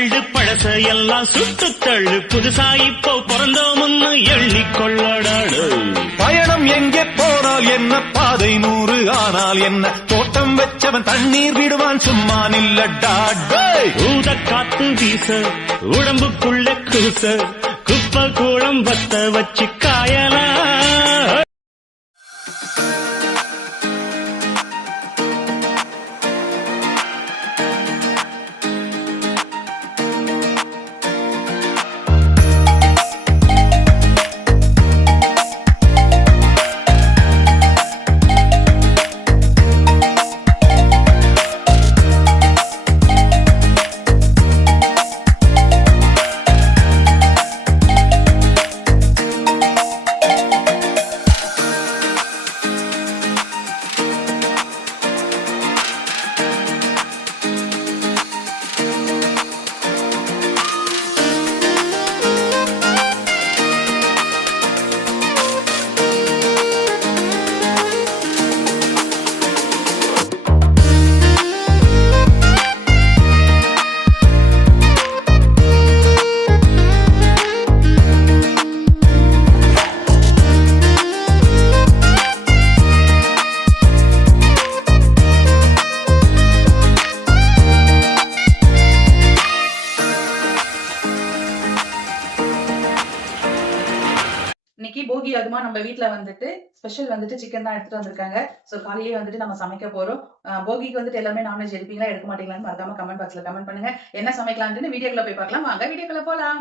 தள்ளு பழச எல்லாம் சுட்டு தள்ளு புதுசா இப்போ பிறந்தோம்னு எண்ணிக்கொள்ளடாடு. பயணம் எங்கே போனால் என்ன, பாதை 100 ஆனால் என்ன, தோட்டம் வச்சவன் தண்ணீர் விடுவான் சும்மா நில்லடா. ஊத காத்து வீச உடம்புக்குள்ள கூச குப்பை கூடம் வத்த வச்சு காயலா. இன்னைக்கு போகி அதுமா நம்ம வீட்ல வந்துட்டு ஸ்பெஷல் வந்துட்டு சிக்கன் தான் எடுத்துட்டு வந்திருக்காங்க. சோ காலையிலேயே வந்துட்டு நம்ம சமைக்க போறோம். போகிக்கு வந்துட்டு எல்லாமே நான்வெஜ் எடுப்பீங்களா எடுக்க மாட்டீங்களான்னு மறக்காம கமெண்ட் பாக்ஸ்ல கமெண்ட் பண்ணுங்க. என்ன சமைக்கலாம்னு வீடியோக்குள்ள போய் பார்க்கலாம். வாங்க வீடியோக்குள்ள போலாம்.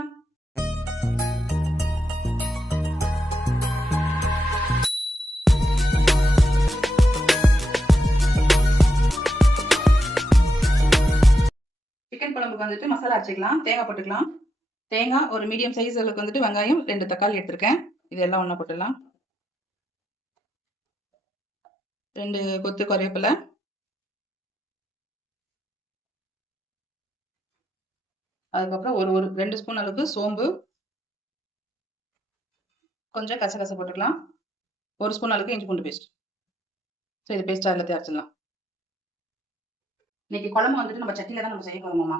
சிக்கன் குழம்புக்கு வந்துட்டு மசாலா அரைச்சிக்கலாம். தேங்காய் போட்டுக்கலாம். தேங்காய் ஒரு மீடியம் சைஸ் அளவுக்கு வந்துட்டு வெங்காயம் 2 தக்காளி எடுத்திருக்கேன். இது எல்லாம் ஒண்ணா போட்டுடலாம். 2 கொத்து கறிவேப்பிலை, அதுக்கப்புறம் ஒரு 2 ஸ்பூன் அளவுக்கு சோம்பு, கொஞ்சம் கசகசை போட்டுக்கலாம். 1 ஸ்பூன் அளவுக்கு இஞ்சி பூண்டு பேஸ்ட். ஸோ இது பேஸ்ட் அதில் அரைச்சிடலாம். இன்னைக்கு குழம்பு வந்துட்டு நம்ம சட்டியில தான் நம்ம செய்ய போறோமாமா.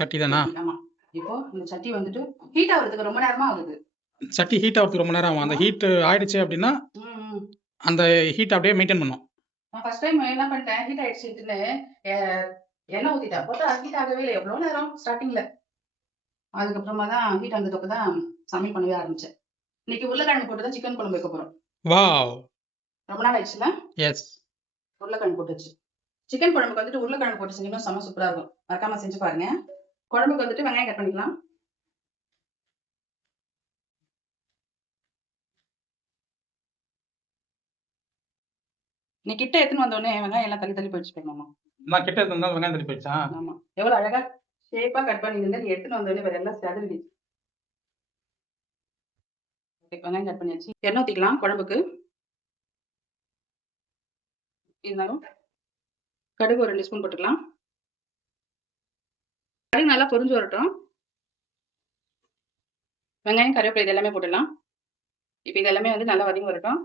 சட்டி தானா? ஆமா. இப்போ இந்த சட்டி வந்துட்டு ஹீட் ஆகுறதுக்கு ரொம்ப நேரமா ஆகுது. சட்டி ஹீட் ஆகிறதுக்கு ரொம்ப நேரம் ஆகும். அந்த ஹீட் ஆயிடுச்சு அப்படின்னா அந்த ஹீட் அப்படியே மெயின்டைன் பண்ணும். நான் ஃபர்ஸ்ட் டைம் என்ன பண்ணிட்டேன், ஹீட் ஆயிடுச்சுன்னு எண்ணெய் ஊத்திட்டேன். பார்த்தா ஹீட் ஆகவே இல்லை. எவ்வளோ நேரம் ஸ்டார்டிங்ல. அதுக்கப்புறமா தான் ஹீட் வந்ததுக்கு தான் சமையல் பண்ணவே ஆரம்பிச்சேன். இன்னைக்கு உருளைக்கிழங்கு போட்டு தான் சிக்கன் குழம்பு வைக்க போறோம். வாவ், ரொம்ப நாள் ஆயிடுச்சுல. எஸ், உருளைக்கிழங்கு போட்டுச்சு. சிக்கன் குழம்புக்கு வந்துட்டு உருளைக்கிழங்கு போட்டு செஞ்சீங்கன்னா செம்ம சூப்பரா இருக்கும். மறக்காம செஞ்சு பாருங்க. குழம்புக்கு வந்துட்டு வெங்காயம் கட் பண்ணிக்கலாம். நீ கிட்ட எடுத்துன்னு வந்தோடனே வெங்காயம் எல்லாம் தள்ளி தள்ளி போயிடுச்சு மாமா. நான் கிட்ட இருந்தா வெங்காயம் தள்ளி போயிடுச்சா? ஆமா, எவ்வளவு அழகா ஷேப்பா கட் பண்ணிருந்தா நீ எடுத்துன்னு வந்தோடனே வேற எல்லாம் செதறிடுச்சு. வெங்காயம் கட் பண்ணியாச்சு. எண்ணெய் ஊத்திக்கலாம் குழம்புக்கு. இருந்தாலும் கடுகு ஒரு 2 ஸ்பூன் போட்டுக்கலாம். கடுகு நல்லா பொரிஞ்சு வரட்டும். வெங்காயம் கருவேப்பிலை இது எல்லாமே போட்டுடலாம். இப்போ இது எல்லாமே வந்து நல்லா வதங்கி வரட்டும்.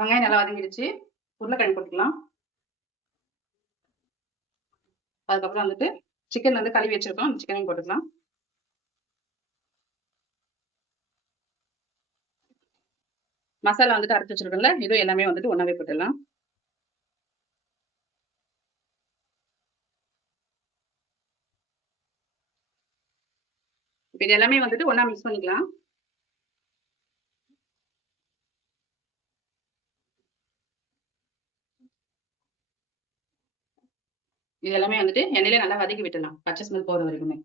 வெங்காயம் நல்லா வதங்கிடுச்சு. உருளைக்கிழங்கு போட்டுக்கலாம். அதுக்கப்புறம் வந்துட்டு சிக்கன் வந்து கழுவி வச்சிருக்கோம். அந்த சிக்கனையும் போட்டுக்கலாம். மசாலா வந்துட்டு அரைச்சு வச்சிருக்கோம்ல, இது எல்லாமே வந்துட்டு ஒன்னாவே போட்டுடலாம். இப்போ இது எல்லாமே வந்துட்டு ஒன்னா மிக்ஸ் பண்ணிக்கலாம். இது எல்லாமே வந்துட்டு எண்ணெயிலே நல்லா வதக்கி விட்டுலாம். பச்சை ஸ்மெல் போற வரைக்குமே.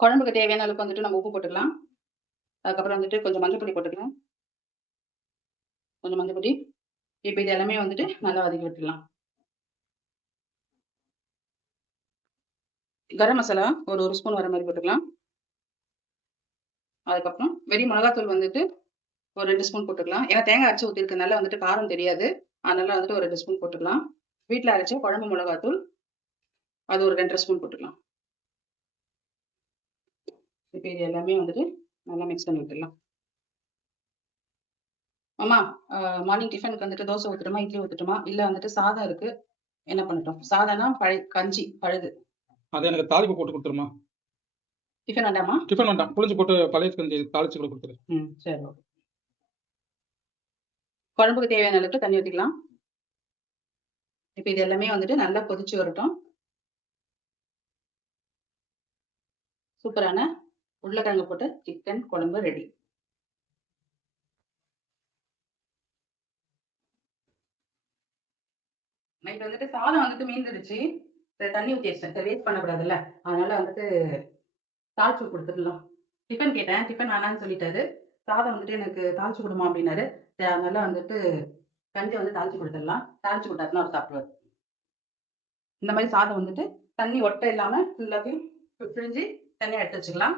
குழம்புக்கு தேவையான அளவுக்கு வந்துட்டு நம்ம உப்பு போட்டுக்கலாம். அதுக்கப்புறம் வந்துட்டு கொஞ்சம் மஞ்சள் பொடி போட்டுக்கலாம். கொஞ்சம் மஞ்சள் பொடி. இப்போ இது எல்லாமே வந்துட்டு நல்லா வதக்கி விட்டுலாம். கரம் மசாலா ஒரு ஸ்பூன் வர மாதிரி போட்டுக்கலாம். அதுக்கப்புறம் வெறும் மிளகாத்தூள் வந்துட்டு ஒரு 2 ஸ்பூன் போட்டுக்கலாம். ஏன்னா தேங்காய் அரைச்சி ஊற்றிருக்கனால வந்துட்டு காரம் தெரியாது. அதனால வந்துட்டு ஒரு 2 ஸ்பூன் போட்டுக்கலாம். வீட்டில் அரைச்ச குழம்பு மிளகாத்தூள் அது ஒரு 2.5 ஸ்பூன் போட்டுக்கலாம். இப்போ இது எல்லாமே வந்துட்டு நல்லா மிக்ஸ் பண்ணி விட்டுடலாம். அம்மா மார்னிங் டிஃபனுக்கு வந்துட்டு தோசை ஊத்துட்டுமா, இட்லி ஊத்துட்டுமா, இல்ல வந்துட்டு சாதம் இருக்கு, என்ன பண்ணட்டும்? சாதம்னா கஞ்சி பழுது. அது எனக்கு தாளிப்பு போட்டு கொடுத்துருமா. டிஃபன் வேண்டாமா? டிஃபன் வேண்டாம், புளிஞ்சு போட்டு பழைய கஞ்சி தாளிச்சு கூட கொடுத்துரு. சரி, ஓகே. குழம்புக்கு தேவையான அளவுக்கு தண்ணி ஊத்திக்கலாம். இப்ப இது எல்லாமே வந்துட்டு நல்லா கொதிச்சு வரட்டும். சூப்பரான உருளைக்கிழங்கு போட்டு சிக்கன் குழம்பு ரெடி. நைட் வந்துட்டு சாதம் வந்துட்டு மீந்துடுச்சு, தண்ணி ஊத்தி வச்சிட்டேன், வேஸ்ட் பண்ணக்கூடாதுல்ல, அதனால வந்துட்டு தாளிச்சு கொடுத்துடலாம். டிஃபன் கேட்டேன், டிஃபன் வேணான்னு சொல்லிட்டாரு. சாதம் வந்துட்டு எனக்கு தாளிச்சு கொடுமா அப்படின்னாரு. அதனால வந்துட்டு கஞ்சி வந்து தாளிச்சு கொடுத்துடலாம். தாளிச்சு கொடுத்தாருன்னா அவர் சாப்பிடுவார். இந்த மாதிரி சாதம் வந்துட்டு தண்ணி ஒட்ட இல்லாம எல்லாத்தையும் பிழிஞ்சு தனியா எடுத்து வச்சுக்கலாம்.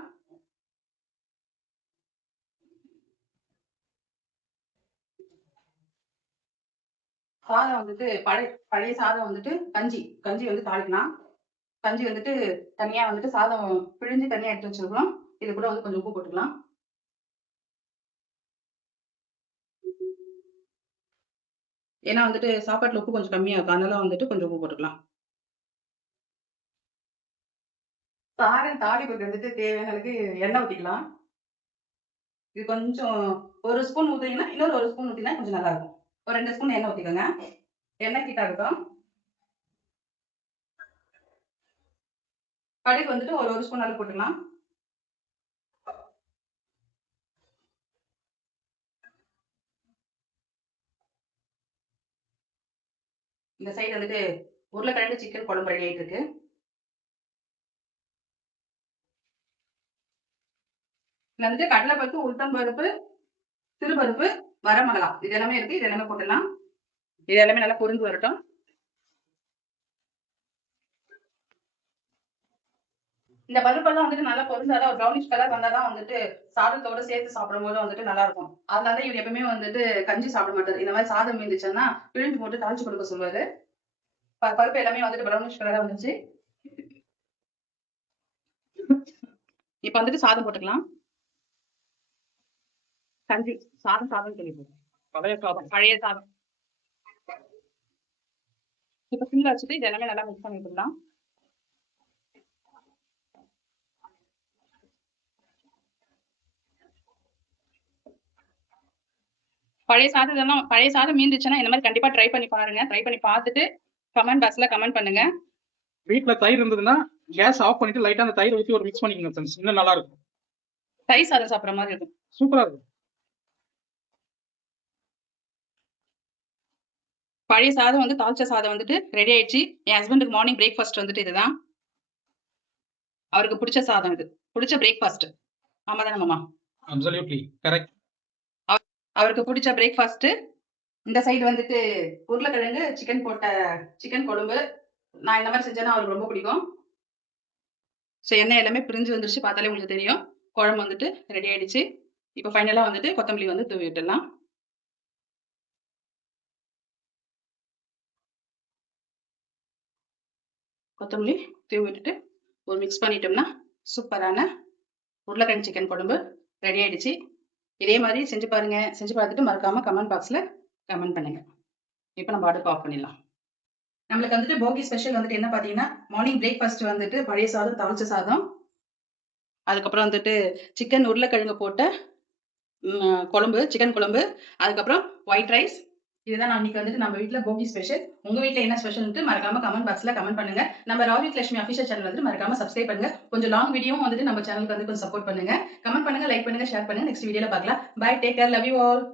சாதம் வந்துட்டு பழைய சாதம் வந்துட்டு கஞ்சி வந்து தாளிக்கலாம். கஞ்சி வந்துட்டு தனியா வந்துட்டு சாதம் பிழிஞ்சு தனியா எடுத்து வச்சிருக்கோம். இது கூட வந்து கொஞ்சம் உப்பு போட்டுக்கலாம். ஏன்னா வந்துட்டு சாப்பாட்டுல உப்பு கொஞ்சம் கம்மியா இருக்கும், அதனால வந்துட்டு கொஞ்சம் உப்பு போட்டுக்கலாம். சாதம் தாளிப்புக்கு வந்துட்டு தேவையான அளவுக்கு எண்ணெய் ஊத்திக்கலாம். இது கொஞ்சம் ஒரு ஸ்பூன் ஊத்தினீங்கன்னா இன்னொரு ஒரு ஸ்பூன் ஊத்தினா கொஞ்சம் நல்லா இருக்கும். ஒரு 2 ஸ்பூன் எண்ணெய் ஊத்திக்கோங்க. எண்ணெய் ஹீட் ஆகட்டும். கடுகு வந்துட்டு ஒரு ஸ்பூன் அளவு போட்டுக்கலாம். இந்த சைடு வந்துட்டு உருளைக்கிழங்கு சிக்கன் குழம்பு ரெடி ஆயிட்டு இருக்கு. இதுல வந்துட்டு கடலைப்பருப்பு, உளுத்தம் பருப்பு, சிறுபருப்பு, வரமிளகா இது எல்லாமே இருக்கு. இது எல்லாமே போட்டுடலாம். இது எல்லாமே நல்லா பொரிஞ்சு வரட்டும். இந்த பருப்பெல்லாம் வந்துட்டு நல்லா பொரிஞ்சாதான் ஒரு ப்ரௌனிஷ் கலர் வந்தாதான் வந்துட்டு சாதத்தோட சேர்த்து சாப்பிடும் போது வந்துட்டு நல்லா இருக்கும். அதனால இவர் எப்பவுமே வந்துட்டு கஞ்சி சாப்பிட மாட்டாரு. இந்த மாதிரி சாதம் மீந்துச்சுன்னா பிழிஞ்சு போட்டு தாளிச்சு கொடுக்க சொல்லுவாரு. பருப்பு எல்லாமே வந்துட்டு ப்ரௌனிஷ் கலரா வந்துச்சு. இப்ப வந்துட்டு சாதம் போட்டுக்கலாம். கஞ்சி சாதம் சொல்லி போதும், பழைய சாதம். இப்ப சிம்ல வச்சுட்டு இது எல்லாமே நல்லா மிக்ஸ் பண்ணி விட்டுலாம். பழைய சாதம் மீந்துச்சுன்னா இந்த மாதிரி கண்டிப்பா ட்ரை பண்ணி பாருங்க. ட்ரை பண்ணி பார்த்துட்டு கமெண்ட் பாக்ஸ்ல கமெண்ட் பண்ணுங்க. வீட்ல தயிர் இருந்ததுன்னா கேஸ் ஆஃப் பண்ணிட்டு லைட்டா அந்த தயிர் ஊத்தி ஒரு மிக்ஸ் பண்ணிக்கங்க ஃப்ரெண்ட்ஸ், இன்னும் நல்லா இருக்கும். தயிர் சாதம் சாப்பிடுற மாதிரி இருக்கும், சூப்பரா இருக்கும். பழைய சாதம் வந்து தாளிச்ச சாதம் வந்துட்டு ரெடி ஆயிடுச்சு. என் ஹஸ்பண்டுக்கு மார்னிங் பிரேக்ஃபாஸ்ட் வந்துட்டு இதுதான். அவருக்கு பிடிச்ச சாதம், இது பிடிச்ச பிரேக்ஃபாஸ்ட். ஆமா தானே மாமா? Absolutely correct. அவருக்கு பிடிச்ச பிரேக்ஃபாஸ்ட். இந்த சைடு வந்துட்டு உருளைக்கிழங்கு சிக்கன் போட்ட சிக்கன் குழம்பு. நான் இந்த மாதிரி செஞ்சேன்னா அவருக்கு ரொம்ப பிடிக்கும். ஸோ எண்ணெய் எல்லாமே பிரிஞ்சு வந்துருச்சு, பார்த்தாலே உங்களுக்கு தெரியும். குழம்பு வந்துட்டு ரெடி ஆயிடுச்சு. இப்போ ஃபைனலா வந்துட்டு கொத்தமல்லி வந்து தூவி விட்டுடலாம். கொத்தமல்லி தூவி விட்டுட்டு ஒரு மிக்ஸ் பண்ணிட்டோம்னா சூப்பரான உருளைக்கிழங்கு சிக்கன் குழம்பு ரெடி ஆயிடுச்சு. இதே மாதிரி செஞ்சு பாருங்க. செஞ்சு பார்த்துட்டு மறக்காம கமெண்ட் பாக்ஸ்ல கமெண்ட் பண்ணுங்க. இப்போ நம்ம அடுப்பு ஆஃப் பண்ணிடலாம். நம்மளுக்கு வந்துட்டு போகி ஸ்பெஷல் வந்துட்டு என்ன பார்த்தீங்கன்னா, மார்னிங் பிரேக்ஃபாஸ்ட் வந்துட்டு பழைய சாதம், தாளிச்ச சாதம், அதுக்கப்புறம் வந்துட்டு சிக்கன் உருளைக்கிழங்கு போட்ட குழம்பு, சிக்கன் குழம்பு, அதுக்கப்புறம் ஒயிட் ரைஸ். இதுதான் இன்னைக்கு வந்துட்டு நம்ம வீட்ல போகி ஸ்பெஷல். உங்க வீட்ல என்ன ஸ்பெஷல்னு மறக்காம கமெண்ட் பாக்ஸ்ல கமெண்ட் பண்ணுங்க. நம்ம ராவித் லட்சுமி அஃபிஷியல் சேனல் வந்துட்டு மறக்காம சப்ஸ்கிரைப் பண்ணுங்க. கொஞ்சம் லாங் வீடியோவும் வந்துட்டு நம்ம சேனலுக்கு வந்து கொஞ்சம் சப்போர்ட் பண்ணுங்க. கமெண்ட் பண்ணுங்க, லைக் பண்ணுங்க, ஷேர் பண்ணுங்க. நெக்ஸ்ட் வீடியோல பார்க்கலாம். Bye, take care, love you all.